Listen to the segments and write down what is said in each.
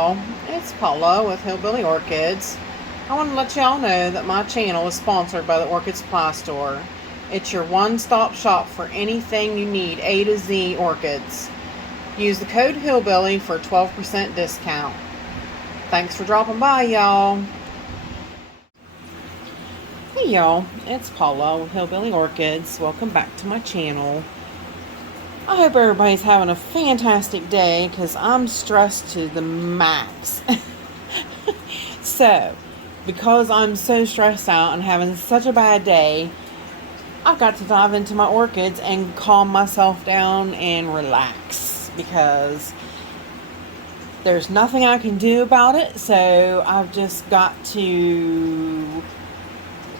y'all, it's Paula with Hillbilly Orchids. I want to let y'all know that my channel is sponsored by the Orchid Supply Store. It's your one-stop shop for anything you need A to Z orchids. Use the code Hillbilly for a 12% discount. Thanks for dropping by, y'all. Hey y'all, it's Paula with Hillbilly Orchids. Welcome back to my channel. I hope everybody's having a fantastic day because I'm stressed to the max. So, because I'm so stressed out and having such a bad day, I've got to dive into my orchids and calm myself down and relax because there's nothing I can do about it. So I've just got to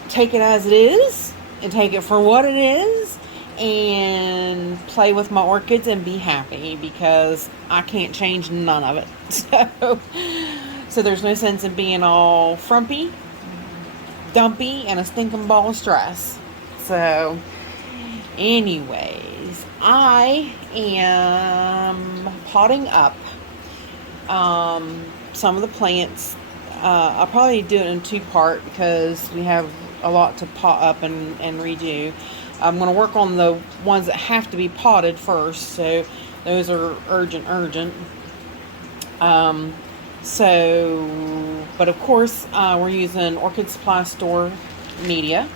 take it as it is and take it for what it is and play with my orchids and be happy because I can't change none of it. So there's no sense in being all frumpy, dumpy, and a stinking ball of stress. So anyways, I am potting up some of the plants. I'll probably do it in two-part because we have a lot to pot up and redo. I'm going to work on the ones that have to be potted first, so those are urgent. But of course, we're using Orchid Supply Store media.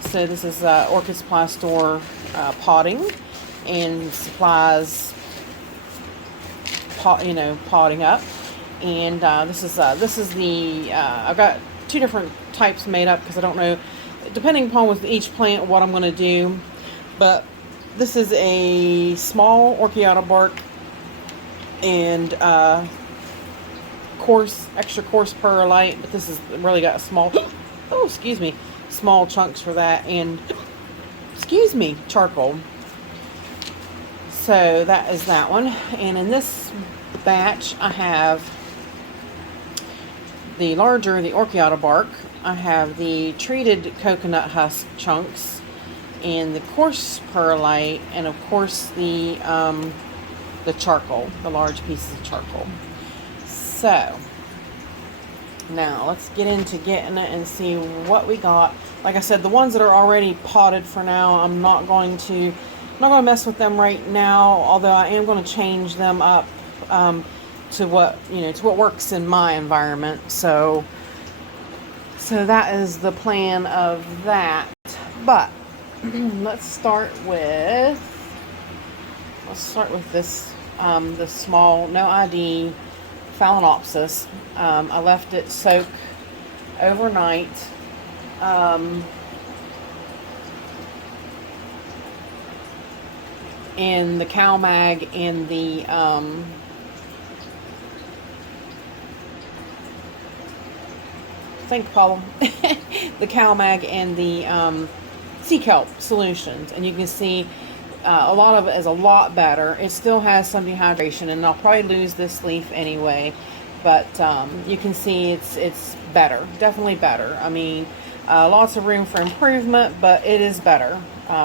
So this is Orchid Supply Store potting and supplies, potting up. And this is the I've got two different types made up because I don't know, depending upon with each plant, what I'm going to do. But this is a small orchiata bark and extra coarse perlite. But this is really got a small, small chunks for that, and charcoal. So that is that one. And in this batch, I have the orchiata bark. I have the treated coconut husk chunks and the coarse perlite, and of course the charcoal, the large pieces of charcoal. So now let's get into getting it and see what we got. Like I said, the ones that are already potted for now, I'm not going to mess with them right now, although I am going to change them up to what works in my environment. So that is the plan of that. But let's start with this the small no ID Phalaenopsis. I left it soak overnight. In the cow mag and the the cow mag and the sea kelp solutions, and you can see a lot of it is a lot better. It still has some dehydration, and I'll probably lose this leaf anyway, but you can see it's better, definitely better. I mean, lots of room for improvement, but it is better.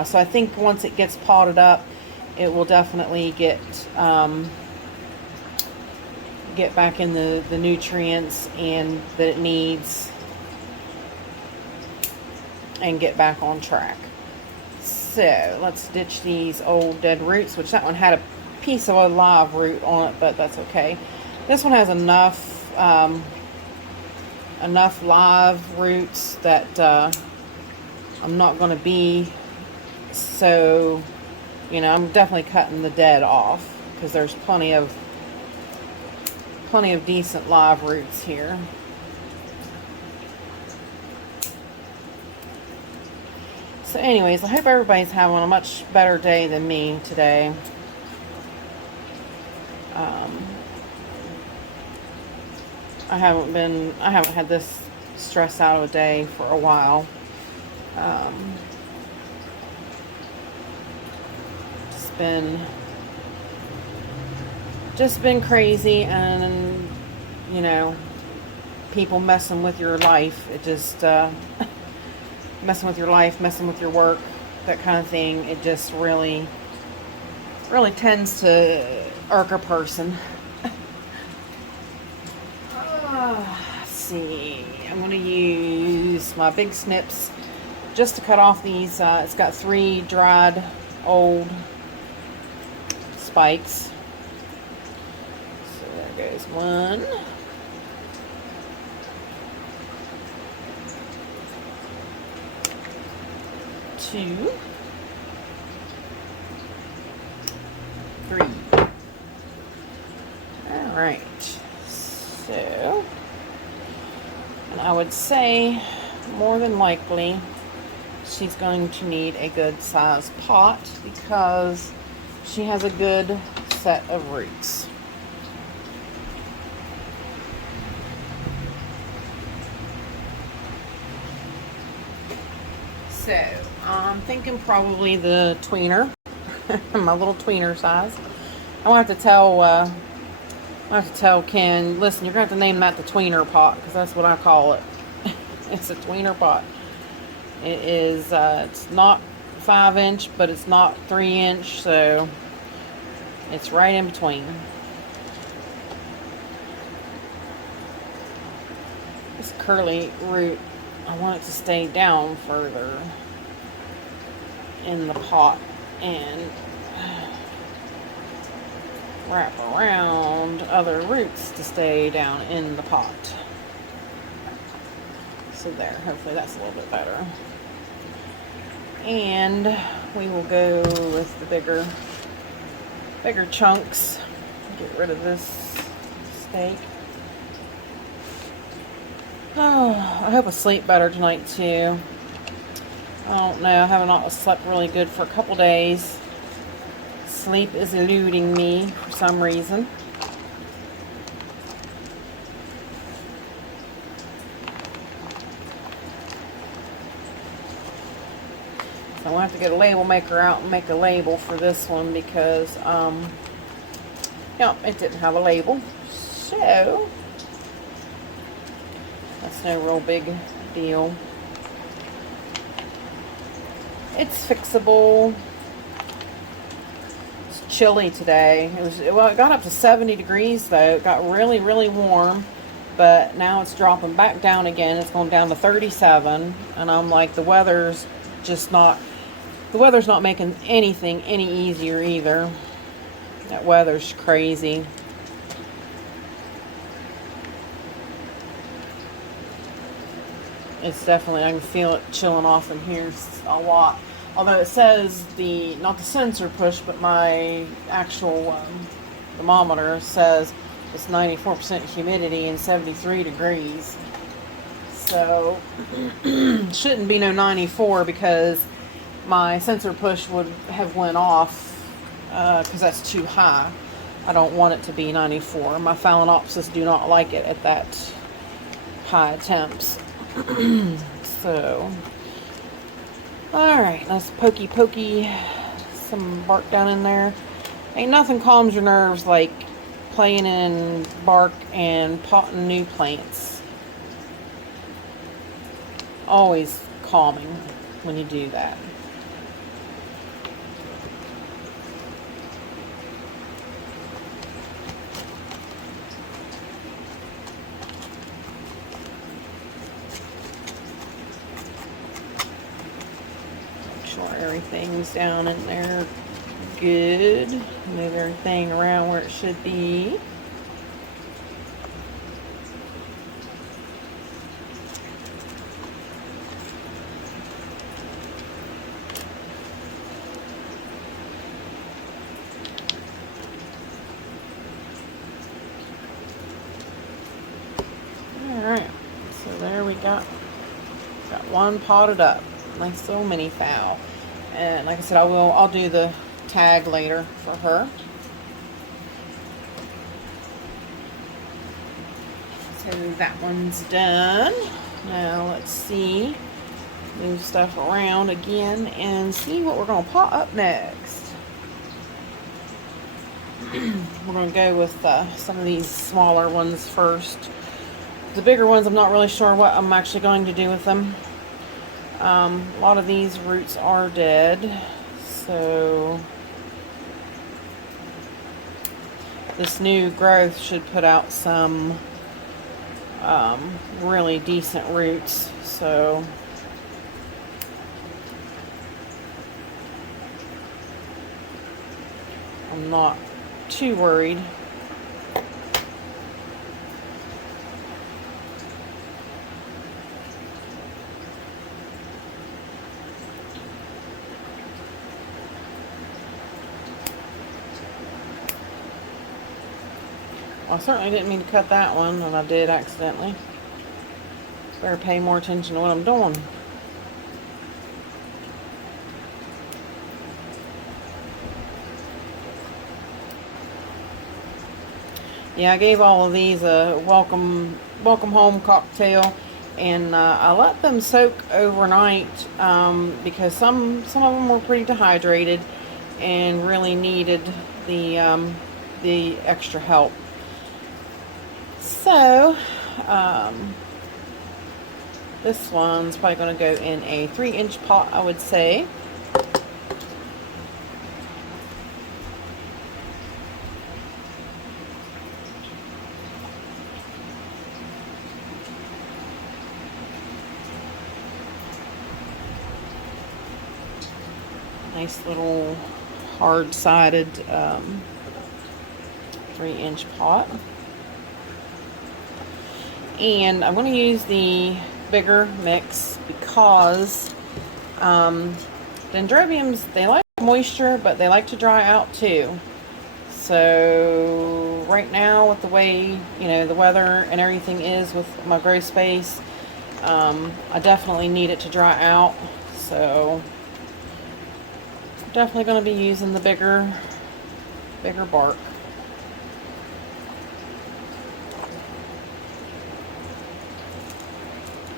So I think once it gets potted up, it will definitely get back in the nutrients and that it needs and get back on track. So let's ditch these old dead roots, which that one had a piece of a live root on it, but that's okay. This one has enough live roots that I'm not going to be so, I'm definitely cutting the dead off because there's plenty of decent live roots here. So anyways, I hope everybody's having a much better day than me today. I haven't had this stress out of a day for a while. Just been crazy, and people messing with your life. It just messing with your life, messing with your work, that kind of thing. It just really tends to irk a person. see. I'm going to use my big snips just to cut off these. It's got 3 dried old spikes. So there goes 1. 2. 3. All right. So, and I would say more than likely she's going to need a good sized pot because she has a good set of roots. So I'm thinking probably the tweener, my little tweener size. I have to tell Ken, listen, you're going to have to name that the tweener pot because that's what I call it. It's a tweener pot. It is, it's not 5-inch, but it's not 3-inch, so it's right in between. This curly root, I want it to stay down further in the pot and wrap around other roots to stay down in the pot. So there, hopefully that's a little bit better. And we will go with the bigger chunks. Get rid of this steak. Oh, I hope I sleep better tonight too. I don't know, I have not slept really good for a couple days. Sleep is eluding me for some reason. So I'm going to have to get a label maker out and make a label for this one because, it didn't have a label. So, that's no real big deal. It's fixable. It's chilly today. It got up to 70 degrees though. It got really, really warm. But now it's dropping back down again. It's going down to 37. And I'm like, the weather's not making anything any easier either. That weather's crazy. It's definitely, I can feel it chilling off in here a lot. Although it says not the sensor push, but my actual thermometer says it's 94% humidity and 73 degrees. So, shouldn't be no 94 because my sensor push would have went off because that's too high. I don't want it to be 94. My Phalaenopsis do not like it at that high temps. So, alright, let's pokey some bark down in there. Ain't nothing calms your nerves like playing in bark and potting new plants. Always calming when you do that. Everything's down in there good. Move everything around where it should be. Alright, so there we got one potted up. Nice little mini fowl. And like I said, I'll do the tag later for her. So that one's done. Now let's see. Move stuff around again and see what we're going to pot up next. We're going to go with some of these smaller ones first. The bigger ones, I'm not really sure what I'm actually going to do with them. A lot of these roots are dead, so this new growth should put out some really decent roots, so I'm not too worried. Well, I certainly didn't mean to cut that one, and I did accidentally. Better pay more attention to what I'm doing. Yeah, I gave all of these a welcome home cocktail, and I let them soak overnight because some of them were pretty dehydrated and really needed the extra help. So this one's probably going to go in a 3-inch pot, I would say. Nice little hard-sided 3-inch pot. And I'm going to use the bigger mix because dendrobiums, they like moisture, but they like to dry out too. So right now, with the way, you know, the weather and everything is with my grow space, I definitely need it to dry out. So definitely going to be using the bigger bark.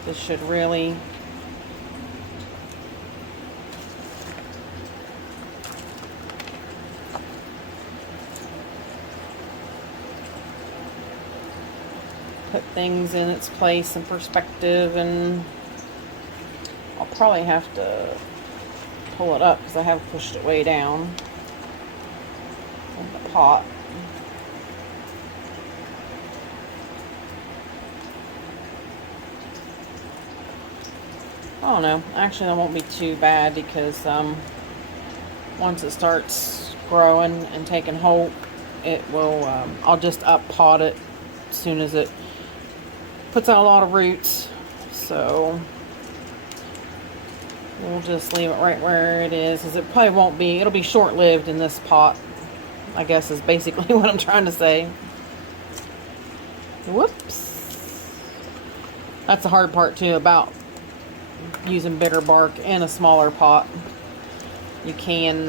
This should really put things in its place and perspective, and I'll probably have to pull it up because I have pushed it way down in the pot. I don't know. Actually, that won't be too bad because once it starts growing and taking hold, it will. I'll just up pot it as soon as it puts out a lot of roots. So we'll just leave it right where it is, because it probably won't be. It'll be short-lived in this pot, I guess, is basically what I'm trying to say. Whoops. That's the hard part too about using bigger bark in a smaller pot. You can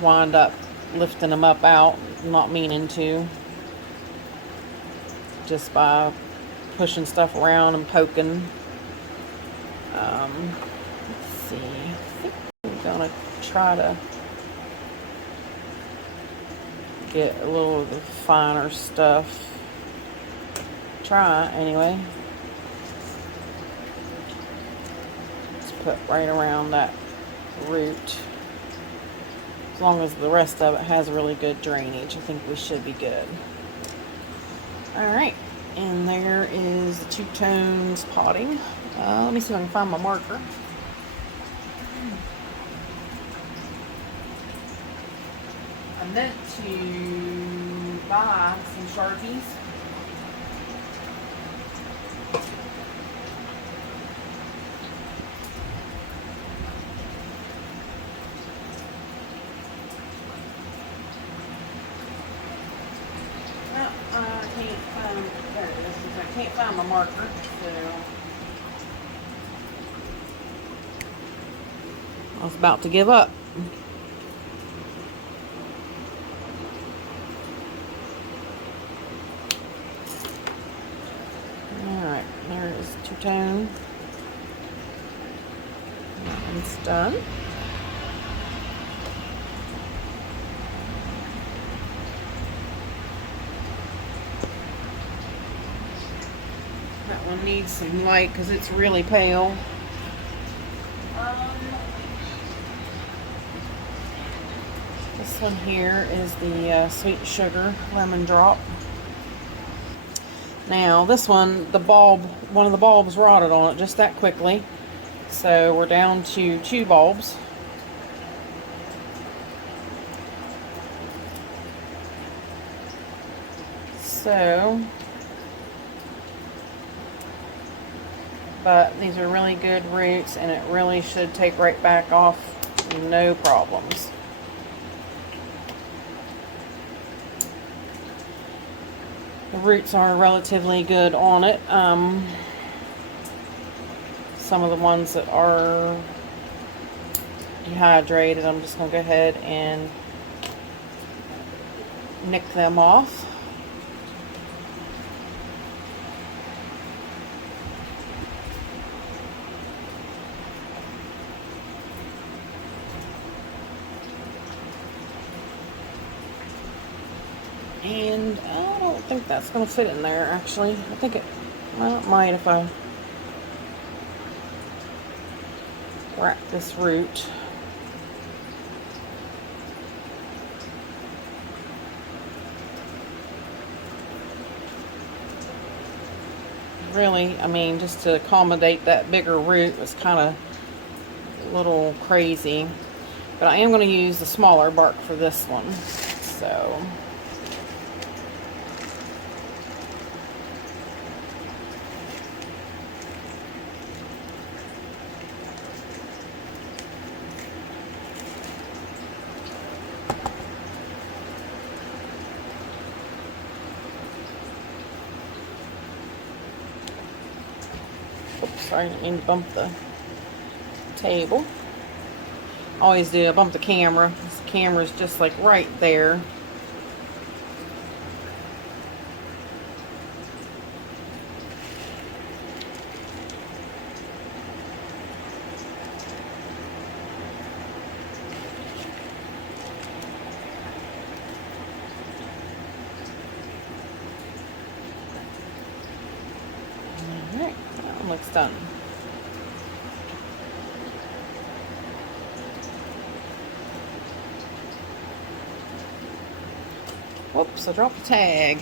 wind up lifting them up out, not meaning to, just by pushing stuff around and poking. Let's see. I think I'm gonna try to get a little of the finer stuff. Try anyway. Put right around that root. As long as the rest of it has really good drainage, I think we should be good. Alright, and there is the 2 tones potting. Let me see if I can find my marker. I meant to buy some Sharpies. I can't find my marker, so I was about to give up. Alright, there is 2-tone. That one's done. That one needs some light because it's really pale. This one here is the Sweet Sugar Lemon Drop. Now this one, one of the bulbs rotted on it just that quickly. So we're down to 2 bulbs. So, but these are really good roots, and it really should take right back off, no problems. The roots are relatively good on it. Some of the ones that are dehydrated, I'm just going to go ahead and nick them off. And I don't think that's going to fit in there, actually. I think it might if I wrap this root. Really, I mean, just to accommodate that bigger root was kind of a little crazy. But I am going to use the smaller bark for this one. So... Oops, sorry, I didn't mean to bump the table. Always do, I bump the camera. This camera's just like right there. Alright, that one looks done. Whoops, I dropped the tag.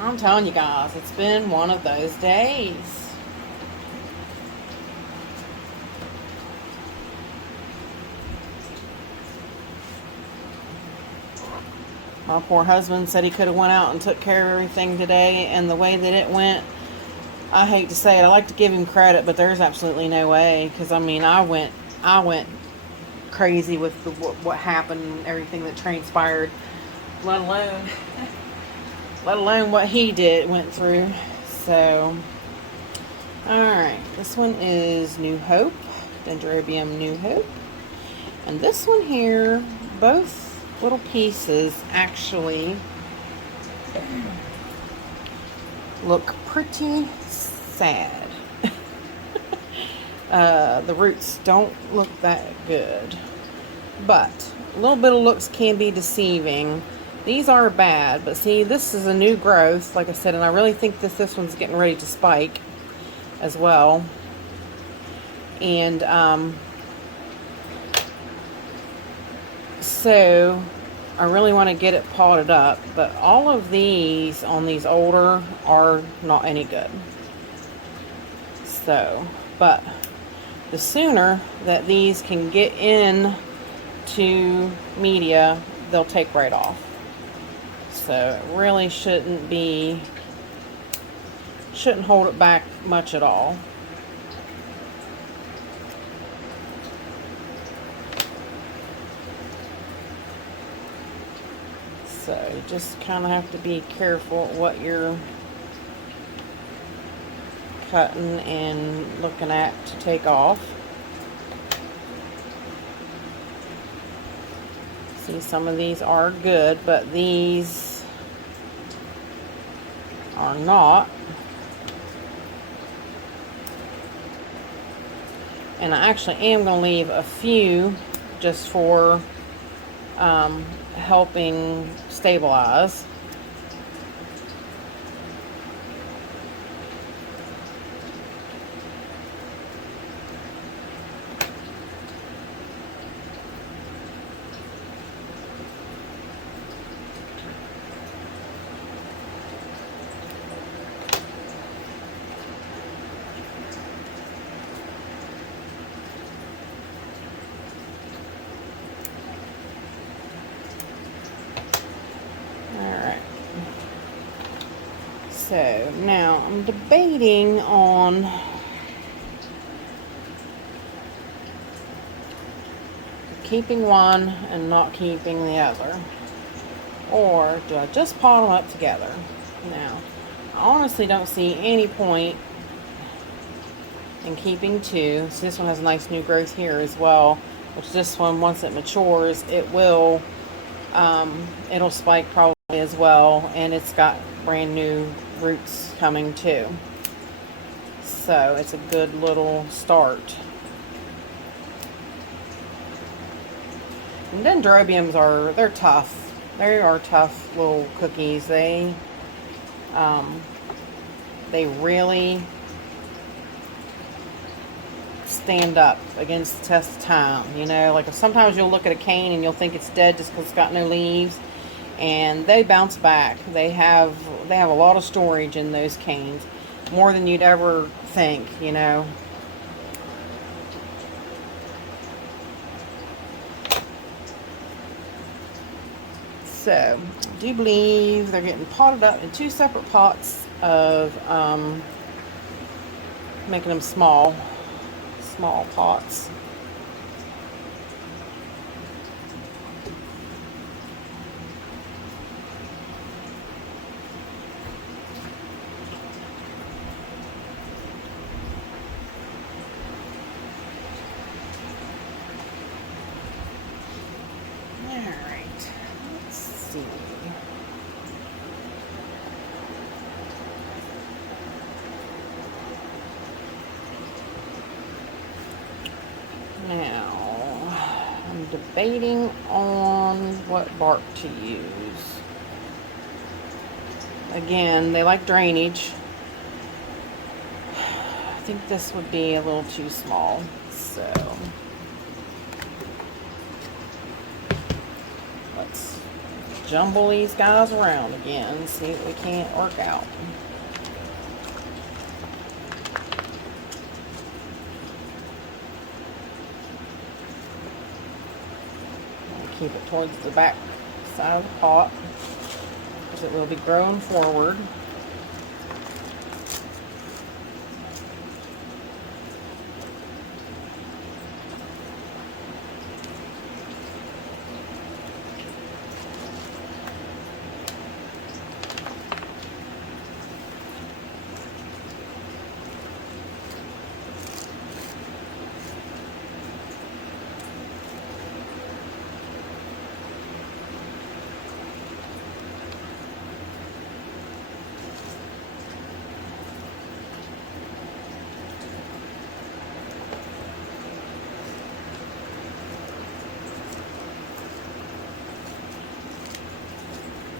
I'm telling you guys, it's been one of those days. My poor husband said he could have went out and took care of everything today, and the way that it went, I hate to say it, I like to give him credit, but there's absolutely no way, because I mean, I went crazy with what happened and everything that transpired, let alone what he went through. So, alright, this one is New Hope, Dendrobium New Hope, and this one here, both little pieces actually look pretty sad. The roots don't look that good, but a little bit of looks can be deceiving. These are bad, but see, this is a new growth, like I said, and I really think this one's getting ready to spike as well. And so I really want to get it potted up, but all of these on these older are not any good. So, but the sooner that these can get in to media, they'll take right off. So it really shouldn't hold it back much at all. So you just kind of have to be careful what you're cutting and looking at to take off. See, some of these are good, but these are not. And I actually am going to leave a few just for helping stabilize. So now I'm debating on keeping one and not keeping the other. Or do I just pot them up together? Now, I honestly don't see any point in keeping two. So this one has a nice new growth here as well, which this one, once it matures, it will, it'll spike probably as well, and it's got brand new roots coming too. So it's a good little start. And dendrobiums they're tough. They are tough little cookies. They really stand up against the test of time. You know, like sometimes you'll look at a cane and you'll think it's dead just because it's got no leaves, and they bounce back. They have a lot of storage in those canes, more than you'd ever think, you know. So, I do believe they're getting potted up in 2 separate pots of making them small pots. Now, I'm debating on what bark to use. Again, they like drainage. I think this would be a little too small, so let's jumble these guys around again and see what we can't work out. Keep it towards the back side of the pot because it will be growing forward.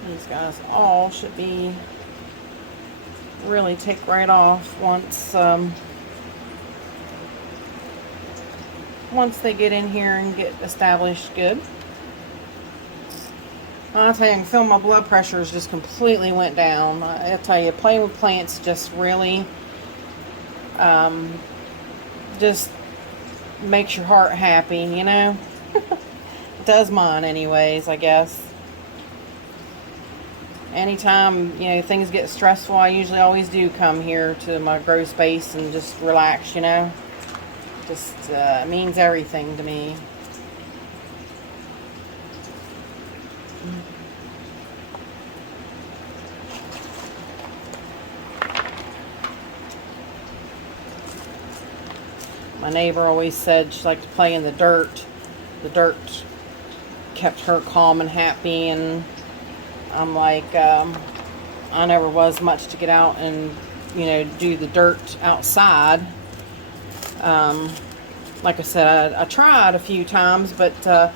These guys all should be really take right off once they get in here and get established good. I'll tell you, I can feel my blood pressures just completely went down. I'll tell you, playing with plants just really just makes your heart happy, you know. It does mine anyways, I guess. Anytime, you know, things get stressful, I usually always do come here to my grow space and just relax, you know. Just means everything to me. My neighbor always said she liked to play in the dirt. The dirt kept her calm and happy, and I'm like, I never was much to get out and, you know, do the dirt outside. Like I said, I tried a few times, but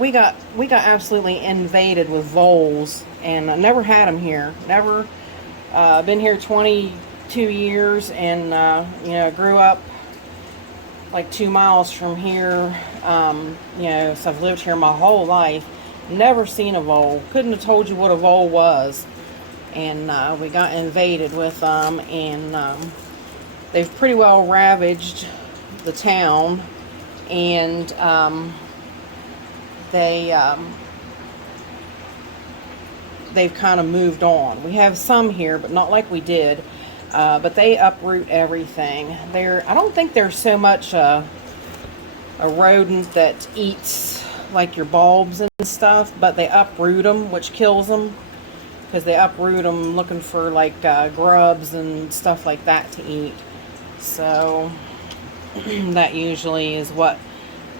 we got absolutely invaded with voles, and I never had them here. Never. Been here 22 years, and you know, grew up like 2 miles from here. You know, so I've lived here my whole life. Never seen a vole. Couldn't have told you what a vole was. And we got invaded with them, and they've pretty well ravaged the town. And they've kind of moved on. We have some here, but not like we did. But they uproot everything. I don't think they're so much a rodent that eats like your bulbs and stuff, but they uproot them, which kills them, because they uproot them looking for like grubs and stuff like that to eat. So that usually is what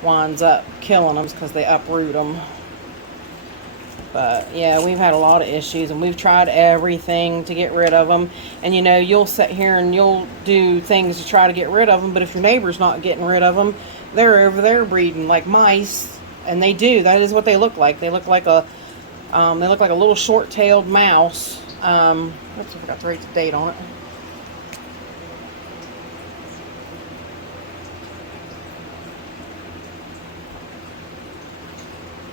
winds up killing them, because they uproot them. But yeah, we've had a lot of issues, and we've tried everything to get rid of them. And you know, you'll sit here and you'll do things to try to get rid of them, but if your neighbor's not getting rid of them, they're over there breeding like mice. And they do. That is what they look like. They look like a little short-tailed mouse. Oops, I forgot to write the date on it.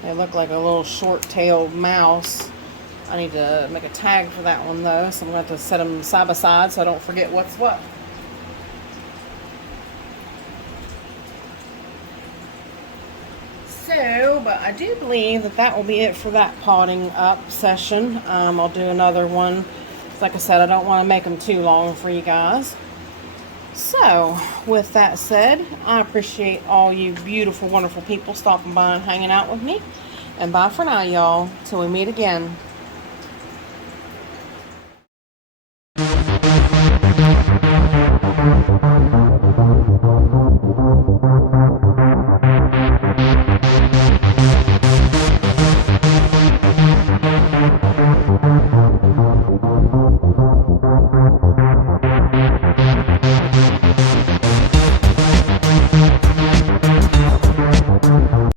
They look like a little short-tailed mouse. I need to make a tag for that one though, so I'm going to have to set them side by side so I don't forget what's what. So, but I do believe that will be it for that potting up session. I'll do another one. Like I said, I don't want to make them too long for you guys. So, with that said, I appreciate all you beautiful, wonderful people stopping by and hanging out with me. And bye for now, y'all. Till we meet again.